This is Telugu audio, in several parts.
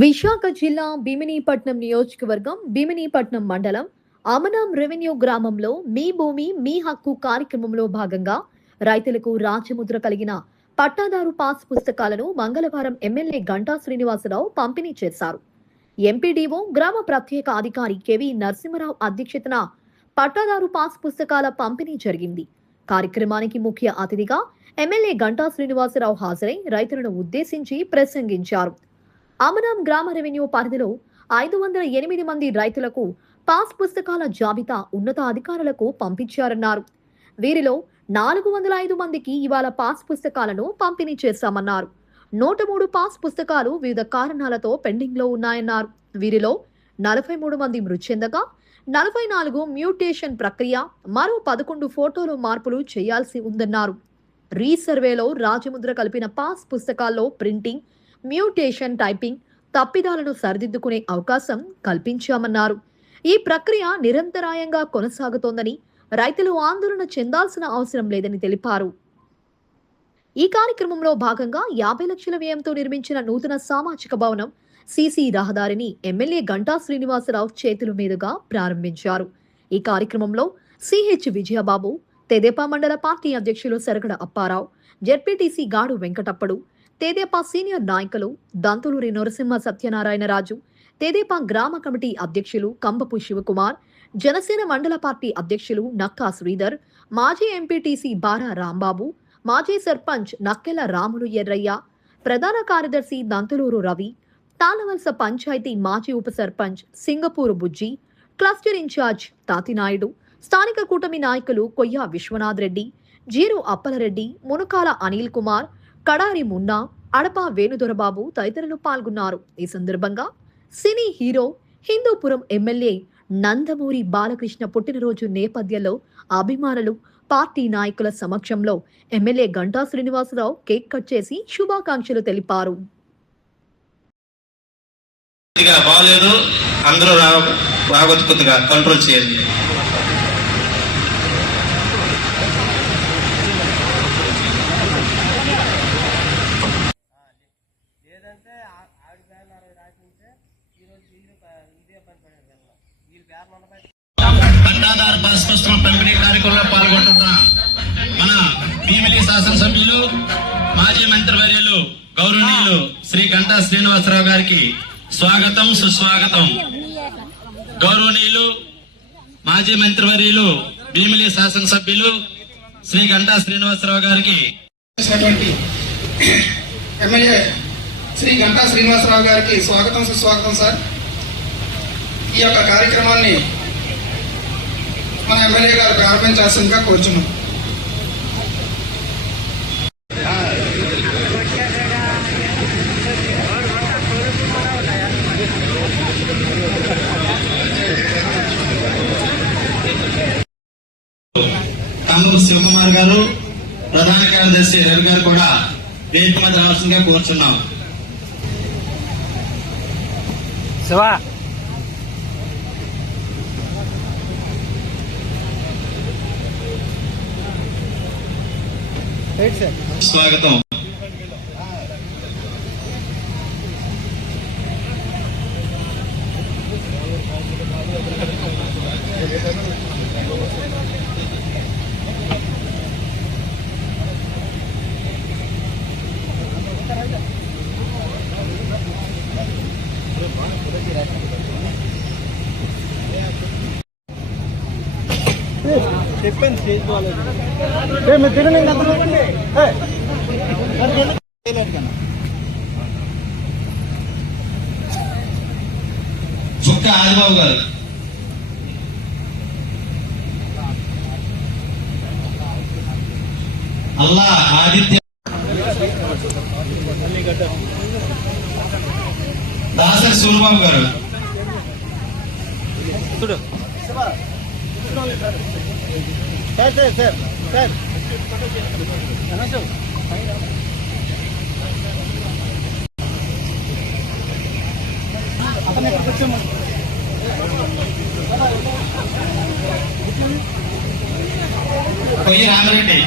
విశాఖ జిల్లా భీమినీపట్నం నియోజకవర్గం భీమినీపట్నం మండలం అమనాం రెవెన్యూ గ్రామంలో మీ భూమి మీ హక్కు కార్యక్రమంలో భాగంగా రైతులకు రాజముద్ర కలిగిన పట్టాదారు పాస్ పుస్తకాలను మంగళవారం ఎమ్మెల్యే గంటా శ్రీనివాసరావు పంపిణీ చేశారు. ఎంపీడీఓ గ్రామ ప్రత్యేక అధికారి కెవి నరసింహరావు అధ్యక్షతన పట్టాదారు పాస్ పుస్తకాల పంపిణీ జరిగింది. కార్యక్రమానికి ముఖ్య అతిథిగా ఎమ్మెల్యే గంటా శ్రీనివాసరావు హాజరై రైతులను ఉద్దేశించి ప్రసంగించారు. అమనాం గ్రామ రెవెన్యూ పరిధిలో 508 మంది రైతులకు పాస్ పుస్తకాల జాబితా ఉన్నతాధికారులకు పంపించారన్నారు. వీరిలో 405 మందికి ఇవాళ పాస్ పుస్తకాలను పంపిణీ చేశామన్నారు. 103 పాస్ పుస్తకాలు వివిధ కారణాలతో పెండింగ్ లో ఉన్నాయన్నారు. వీరిలో 43 మంది మృతి చెందగా 44 మ్యూటేషన్ ప్రక్రియ, మరో 11 ఫోటోలో మార్పులు చేయాల్సి ఉందన్నారు. రీసర్వేలో రాజముద్ర కలిపిన పాస్ పుస్తకాల్లో ప్రింటింగ్, మ్యూటేషన్, టైపింగ్ తప్పిదాలను సరిదిద్దుకునే అవకాశం కల్పించామన్నారు. ఈ ప్రక్రియ నిరంతరాయంగా కొనసాగుతోందని, రైతులు ఆందోళన చెందాల్సిన అవసరం లేదని తెలిపారు. ఈ కార్యక్రమంలో భాగంగా 50 లక్షల వ్యయంతో నిర్మించిన నూతన సామాజిక భవనం, సీసీ రహదారిని ఎమ్మెల్యే గంటా శ్రీనివాసరావు చేతుల మీదుగా ప్రారంభించారు. ఈ కార్యక్రమంలో సిహెచ్ విజయబాబు, తెదేపా మండల పార్టీ అధ్యక్షులు సరగడ అప్పారావు, జెడ్పీటీసీ గాడు వెంకటప్పడు, తెదేపా సీనియర్ నాయకులు దంతులూరి నరసింహ సత్యనారాయణరాజు, తెదేపా గ్రామ కమిటీ అధ్యక్షులు కంబపు శివకుమార్, జనసేన మండల పార్టీ అధ్యక్షులు నక్కా శ్రీధర్, మాజీ ఎంపీటీసీ బారా రాంబాబు, మాజీ సర్పంచ్ నక్కెల రాములు ఎర్రయ్య, ప్రధాన కార్యదర్శి దంతులూరు రవి, తాళవలస పంచాయతీ మాజీ ఉప సర్పంచ్ సింగపూరు బుజ్జి, క్లస్టర్ ఇన్ఛార్జ్ తాతినాయుడు, స్థానిక కూటమి నాయకులు కొయ్య విశ్వనాథ్ రెడ్డి, జీరు అప్పలరెడ్డి, మునుకాల అనిల్ కుమార్, కడారి మున్నా, అడప వేణుదొరబాబు తదితరులు పాల్గొన్నారు. ఈ సందర్భంగా cine hero, Hindupuram MLA Nandamuri Balakrishna పుట్టినరోజు నేపథ్యంలో అభిమానులు, పార్టీ నాయకుల సమక్షంలో MLA Ganta Srinivasarao cake cut చేసి శుభాకాంక్షలు తెలిపారు. కంట్రోల్ చేయండి. పట్టాదారు పాస్ పుస్తకం పంపిణీ కార్యక్రమంలో పాల్గొంటున్న మన భీమిలి శాసనసభ్యులు, మాజీ మంత్రివర్యులు గౌరవనీయులు శ్రీ గంటా శ్రీనివాసరావు గారికి స్వాగతం, సుస్వాగతం. గౌరవనీయులు మాజీ మంత్రివర్యులు భీమిలి శాసనసభ్యులు శ్రీ గంటా శ్రీనివాసరావు గారికి ఎమ్మెల్యే శ్రీ గంటా శ్రీనివాసరావు గారికి స్వాగతం, సుస్వాగతం. సార్, ఈ యొక్క కార్యక్రమాన్ని మన ఎమ్మెల్యే గారు ప్రారంభించాల్సిందిగా కోరుచున్నాం. కంబపు శివకుమార్ గారు, ప్రధాన కార్యదర్శి రవి గారు కూడా వేదిక మీద రావాల్సిందిగా కోరుచున్నాం. స్వాగతం. చెప్పండి చుక్క ఆదిబాబు గారు, అల్లా ఆదిత్య, దాసరి సూర్యబాబు గారు, కొయ్యి రామరెడ్డి,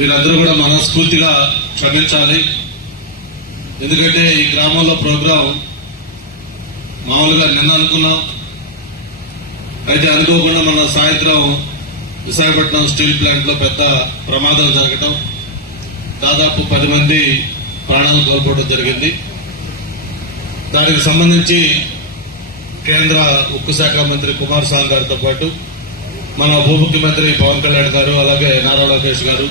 మీరందరూ కూడా మనస్ఫూర్తిగా క్షమించాలి. ఎందుకంటే ఈ గ్రామంలో ప్రోగ్రాం మామూలుగా నిన్న అనుకున్నాం, అయితే అనుకోకుండా మన సాయంత్రం విశాఖపట్నం స్టీల్ ప్లాంట్ లో పెద్ద ప్రమాదం జరగడం, దాదాపు 10 మంది ప్రాణాలు కోల్పోవడం జరిగింది. దానికి సంబంధించి కేంద్ర ఉక్కు శాఖ మంత్రి కుమారస్వామి గారితో పాటు మన ఉప ముఖ్యమంత్రి పవన్ కళ్యాణ్ గారు, అలాగే నారా లోకేష్ గారు,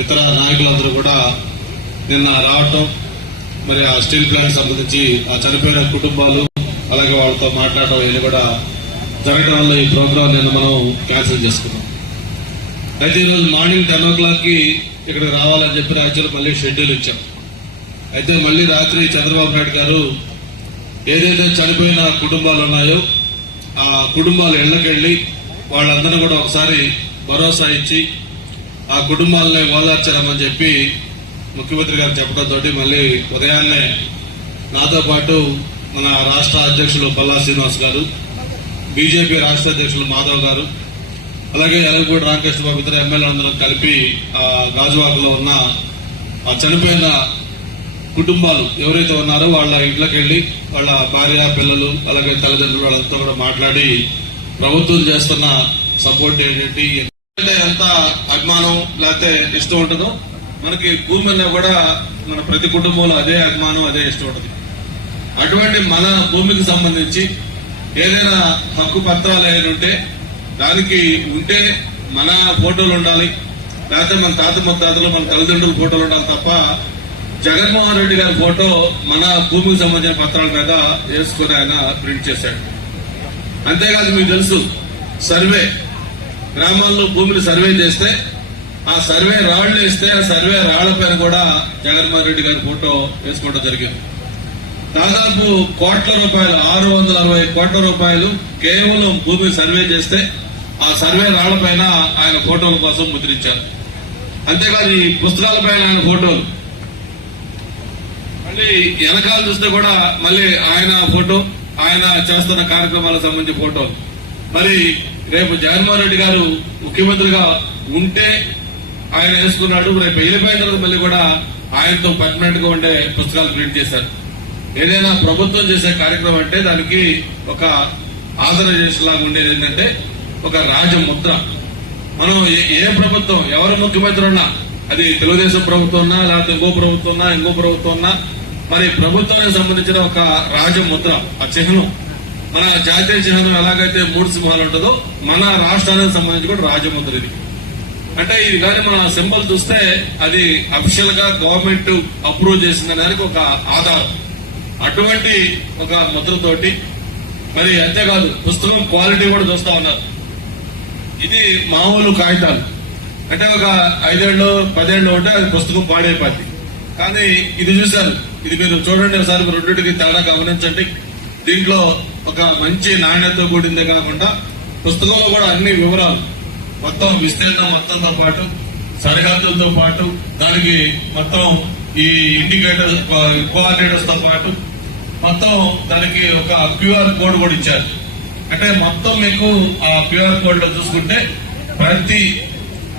ఇతర నాయకులందరూ కూడా నిన్న రావటం, మరి ఆ స్టీల్ ప్లాంట్ సంబంధించి ఆ చనిపోయిన కుటుంబాలు అలాగే వాళ్ళతో మాట్లాడటం ఇది కూడా జరగడం వల్ల ఈ ప్రోగ్రాం నిన్న మనం క్యాన్సిల్ చేసుకున్నాం. అయితే ఈరోజు మార్నింగ్ 10 o'clock ఇక్కడికి రావాలని చెప్పి రాత్రి మళ్ళీ షెడ్యూల్ ఇచ్చాం. అయితే మళ్ళీ రాత్రి చంద్రబాబు నాయుడు గారు ఏదైతే చనిపోయిన కుటుంబాలు ఉన్నాయో ఆ కుటుంబాల ఇళ్లకెళ్లి వాళ్ళందరినీ కూడా ఒకసారి భరోసా ఇచ్చి ఆ కుటుంబాలని ఓదార్చారమని చెప్పి ముఖ్యమంత్రి గారు చెప్పడంతో మళ్ళీ ఉదయాన్నే నాతో పాటు మన రాష్ట్ర అధ్యక్షులు పల్లా శ్రీనివాస్ గారు, బీజేపీ రాష్ట్ర అధ్యక్షులు మాధవ్ గారు, అలాగే ఎలగపూడి రామకృష్ణ బాబు ఇతర ఎమ్మెల్యే అందరం కలిపి ఆ గాజువాకలో ఉన్న ఆ చనిపోయిన కుటుంబాలు ఎవరైతే ఉన్నారో వాళ్ళ ఇళ్లకెళ్లి వాళ్ళ భార్య పిల్లలు అలాగే తల్లిదండ్రులు వాళ్ళంతా కూడా మాట్లాడి ప్రభుత్వం చేస్తున్న సపోర్ట్ ఏంటి, ఎంత అభిమానం లేకపోతే ఇష్టం ఉంటుందో మనకి భూమి మీద కూడా మన ప్రతి కుటుంబంలో అదే అభిమానం అదే ఇష్టం ఉంటుంది. అటువంటి మన భూమికి సంబంధించి ఏదైనా హక్కు పత్రాలు ఏదైనా ఉంటే దానికి ఉంటే మన ఫోటోలు ఉండాలి, లేకపోతే మన తాత ముత్తాతలు మన తల్లిదండ్రుల ఫోటోలు ఉండాలి తప్ప జగన్మోహన్ రెడ్డి గారి ఫోటో మన భూమికి సంబంధించిన పత్రాల మీద వేసుకుని ఆయన ప్రింట్ చేశాడు. అంతేకాదు మీకు తెలుసు, సర్వే గ్రామాల్లో భూమిని సర్వే చేస్తే ఆ సర్వే రాళ్లు వేస్తే ఆ సర్వే రాళ్ల పైన కూడా జగన్మోహన్ రెడ్డి గారి ఫోటో వేసుకోవడం జరిగింది. దాదాపు కోట్ల రూపాయలు 660 కోట్ల రూపాయలు కేవలం భూమి సర్వే చేస్తే ఆ సర్వే రాళ్ల పైన ఆయన ఫోటోల కోసం ముద్రించారు. అంతేకాదు ఈ పుస్తకాల పైన ఆయన ఫోటోలు, మళ్ళీ వెనకాల చూస్తే కూడా మళ్ళీ ఆయన ఫోటో, ఆయన చేస్తున్న కార్యక్రమాలకు సంబంధించిన ఫోటోలు. మరి రేపు జగన్మోహన్ రెడ్డి గారు ముఖ్యమంత్రిగా ఉంటే ఆయన వేసుకున్నాడు, రేపు వెళ్ళిపోయిన తర్వాత మళ్ళీ కూడా ఆయనతో పర్మనెంట్ గా ఉండే పుస్తకాలు ప్రింట్ చేశారు. ఏదైనా ప్రభుత్వం చేసే కార్యక్రమం అంటే దానికి ఒక ఆథరైజేషన్ లాగా ఉండేది ఏంటంటే ఒక రాజముద్ర. మనం ఏ ప్రభుత్వం ఎవరు ముఖ్యమంత్రి ఉన్నా, అది తెలుగుదేశం ప్రభుత్వం ఉన్నా లేకపోతే ఇంకో ప్రభుత్వం ఉన్నా ఇంకో ప్రభుత్వం ఉన్నా, మరి ప్రభుత్వానికి సంబంధించిన ఒక రాజముద్ర, ఆ చిహ్నం, మన జాతీయ చిహ్నం ఎలాగైతే 3 సింహాలు ఉంటుందో మన రాష్ట్రానికి సంబంధించి కూడా రాజముద్ర ఇది. అంటే ఇది కానీ మన సింబల్ చూస్తే అది అఫీషియల్ గా గవర్నమెంట్ అప్రూవ్ చేసిన దానికి ఒక ఆధారం. అటువంటి ఒక ముద్రతోటి, మరి అంతేకాదు పుస్తకం క్వాలిటీ కూడా చూస్తా ఉన్నారు. ఇది మామూలు కాగితాలు అంటే ఒక 5 ఏళ్ళు 10 ఏళ్ళు ఉంటే అది పుస్తకం పాడైపోద్ది. కానీ ఇది చూశారు, ఇది మీరు చూడండి ఒకసారి, రెండింటికి తేడా గమనించండి. దీంట్లో ఒక మంచి నాణ్యతతో కూడిందే కాకుండా పుస్తకంలో కూడా అన్ని వివరాలు, మొత్తం విస్తీర్ణం మొత్తంతో పాటు సరిహద్దులతో పాటు దానికి మొత్తం ఈ ఇండికేటర్ కోఆర్డినేటర్స్ తో పాటు మొత్తం దానికి ఒక క్యూఆర్ కోడ్ కూడా ఇచ్చారు. అంటే మొత్తం మీకు ఆ క్యూఆర్ కోడ్ లో చూసుకుంటే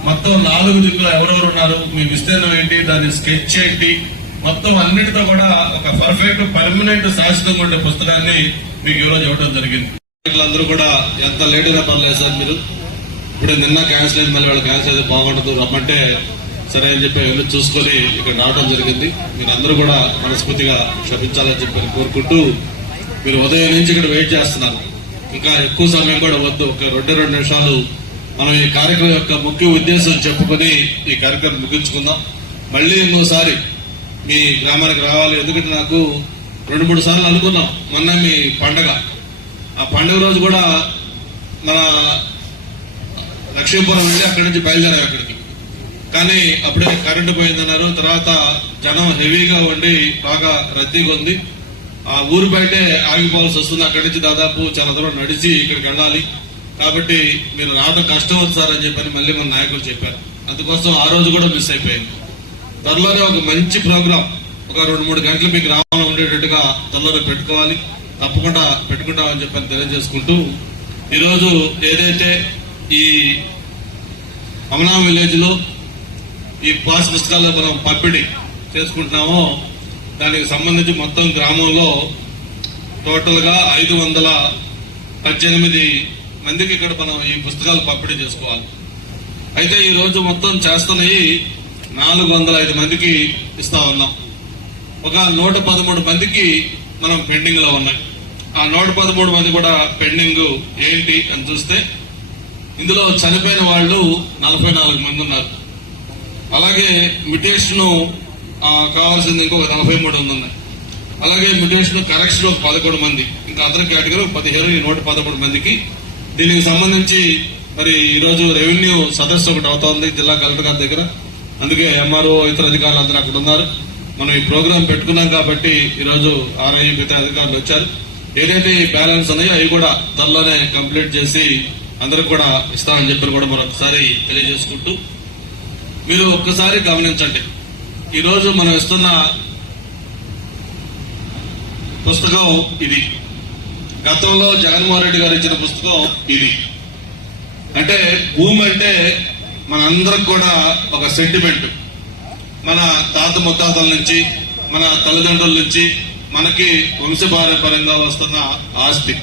మొత్తం 4 దిక్కులో ఎవరెవరు ఉన్నారు, మీ విస్తీర్ణం ఏంటి, దాని స్కెచ్ ఏంటి, మొత్తం అన్నిటితో కూడా ఒక పర్ఫెక్ట్ పర్మనెంట్ శాశ్వతంగా ఉండే పుస్తకాన్ని మీకు ఈరోజు ఇవ్వడం జరిగింది. అందరూ కూడా ఎంత లేట్ అయినా పర్లేదు సార్, మీరు ఇప్పుడు నిన్న క్యాన్సిల్ అయింది, మళ్ళీ వాళ్ళు క్యాన్సిల్ అయితే బాగుండదు రమ్మంటే సరే అని చెప్పి వెళ్ళి చూసుకొని ఇక్కడ రావడం జరిగింది. మీరు అందరూ కూడా మనస్ఫూర్తిగా క్షమించాలని చెప్పి కోరుకుంటూ, మీరు ఉదయం నుంచి ఇక్కడ వెయిట్ చేస్తున్నారు, ఇంకా ఎక్కువ సమయం కూడా వద్దు, ఒక 2 నిమిషాలు మనం ఈ కార్యక్రమం యొక్క ముఖ్య ఉద్దేశం చెప్పుకొని ఈ కార్యక్రమం ముగించుకుందాం. మళ్ళీ ఇంకోసారి మీ గ్రామానికి రావాలి, ఎందుకంటే నాకు 2-3 సార్లు అనుకున్నాం. మొన్న మీ పండగ, ఆ పండుగ రోజు కూడా మన లక్ష్మీపురం వెళ్ళి అక్కడి నుంచి బయలుదేరాం అక్కడికి, కానీ అప్పుడే కరెంటు పోయిందన్నారు. తర్వాత జనం హెవీగా ఉండి బాగా రద్దీగా ఉంది, ఆ ఊరు బయటే ఆగిపోవాల్సి వస్తుంది. అక్కడి నుంచి దాదాపు చాలా దూరం నడిచి ఇక్కడికి వెళ్ళాలి, కాబట్టి మీరు రావడం కష్టం అవుతుంది సార్ అని చెప్పని మళ్ళీ మన నాయకులు చెప్పారు. అందుకోసం ఆ రోజు కూడా మిస్ అయిపోయింది. త్వరలోనే ఒక మంచి ప్రోగ్రాం ఒక 2-3 గంటలు మీకు గ్రామంలో ఉండేటట్టుగా త్వరలో పెట్టుకోవాలి, తప్పకుండా పెట్టుకుంటామని చెప్పని తెలియజేసుకుంటూ, ఈరోజు ఏదైతే ఈ అమనాం విలేజ్ లో ఈ పాస్ పుస్తకాల్లో మనం పంపిణీ చేసుకుంటున్నామో దానికి సంబంధించి మొత్తం గ్రామంలో టోటల్ గా 518 మందికి ఇక్కడ మనం ఈ పుస్తకాలు పంపిణీ చేసుకోవాలి. అయితే ఈ రోజు మొత్తం చేస్తున్నవి 405 మందికి ఇస్తా ఉన్నాం. ఒక 113 మందికి మనం పెండింగ్ లో ఉన్నాయి. ఆ 113 మంది కూడా పెండింగ్ ఏంటి అని చూస్తే, ఇందులో చనిపోయిన వాళ్ళు 44 మంది ఉన్నారు. అలాగే మ్యుటేషన్ కావాల్సింది ఇంకొక 43 మంది ఉన్నాయి. అలాగే మ్యుటేషన్ కరెక్షన్ ఒక 11 మంది, ఇంకా అదర్ కేటగిరీ 15, 113 మందికి. దీనికి సంబంధించి మరి ఈ రోజు రెవెన్యూ సదస్సు ఒకటి అవుతోంది జిల్లా కలెక్టర్ గారి దగ్గర, అందుకే ఎంఆర్ఓ ఇతర అధికారులు అందరూ అక్కడ ఉన్నారు. మనం ఈ ప్రోగ్రాం పెట్టుకున్నాం కాబట్టి ఈ రోజు ఆర్ఐ మిగతా అధికారులు వచ్చారు. ఏదైతే ఈ బ్యాలెన్స్ ఉన్నాయో అవి కూడా త్వరలోనే కంప్లీట్ చేసి అందరికి కూడా ఇస్తామని చెప్పి కూడా మరొకసారి తెలియజేసుకుంటూ, మీరు ఒక్కసారి గమనించండి, ఈ రోజు మనం ఇస్తున్న పుస్తకం ఇది. గతంలో జగన్మోహన్ రెడ్డి గారు ఇచ్చిన పుస్తకం ఇది. అంటే భూమి అంటే మనందరికి కూడా ఒక సెంటిమెంట్, మన తాత ముత్తాతల నుంచి, మన తల్లిదండ్రుల నుంచి మనకి వంశపారంపర్యంగా వస్తున్న ఆస్తి.